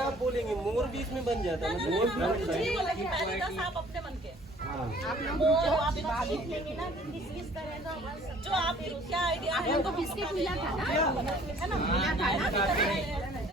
आप बोलेंगे मोर भी इसमें बन जाता है। मोर भी आप अपने मन के आप सीख लेंगे ना किस तरह का जो आप क्या आइडिया है। बिस्किट मिला था ना, है ना, मिला था ना।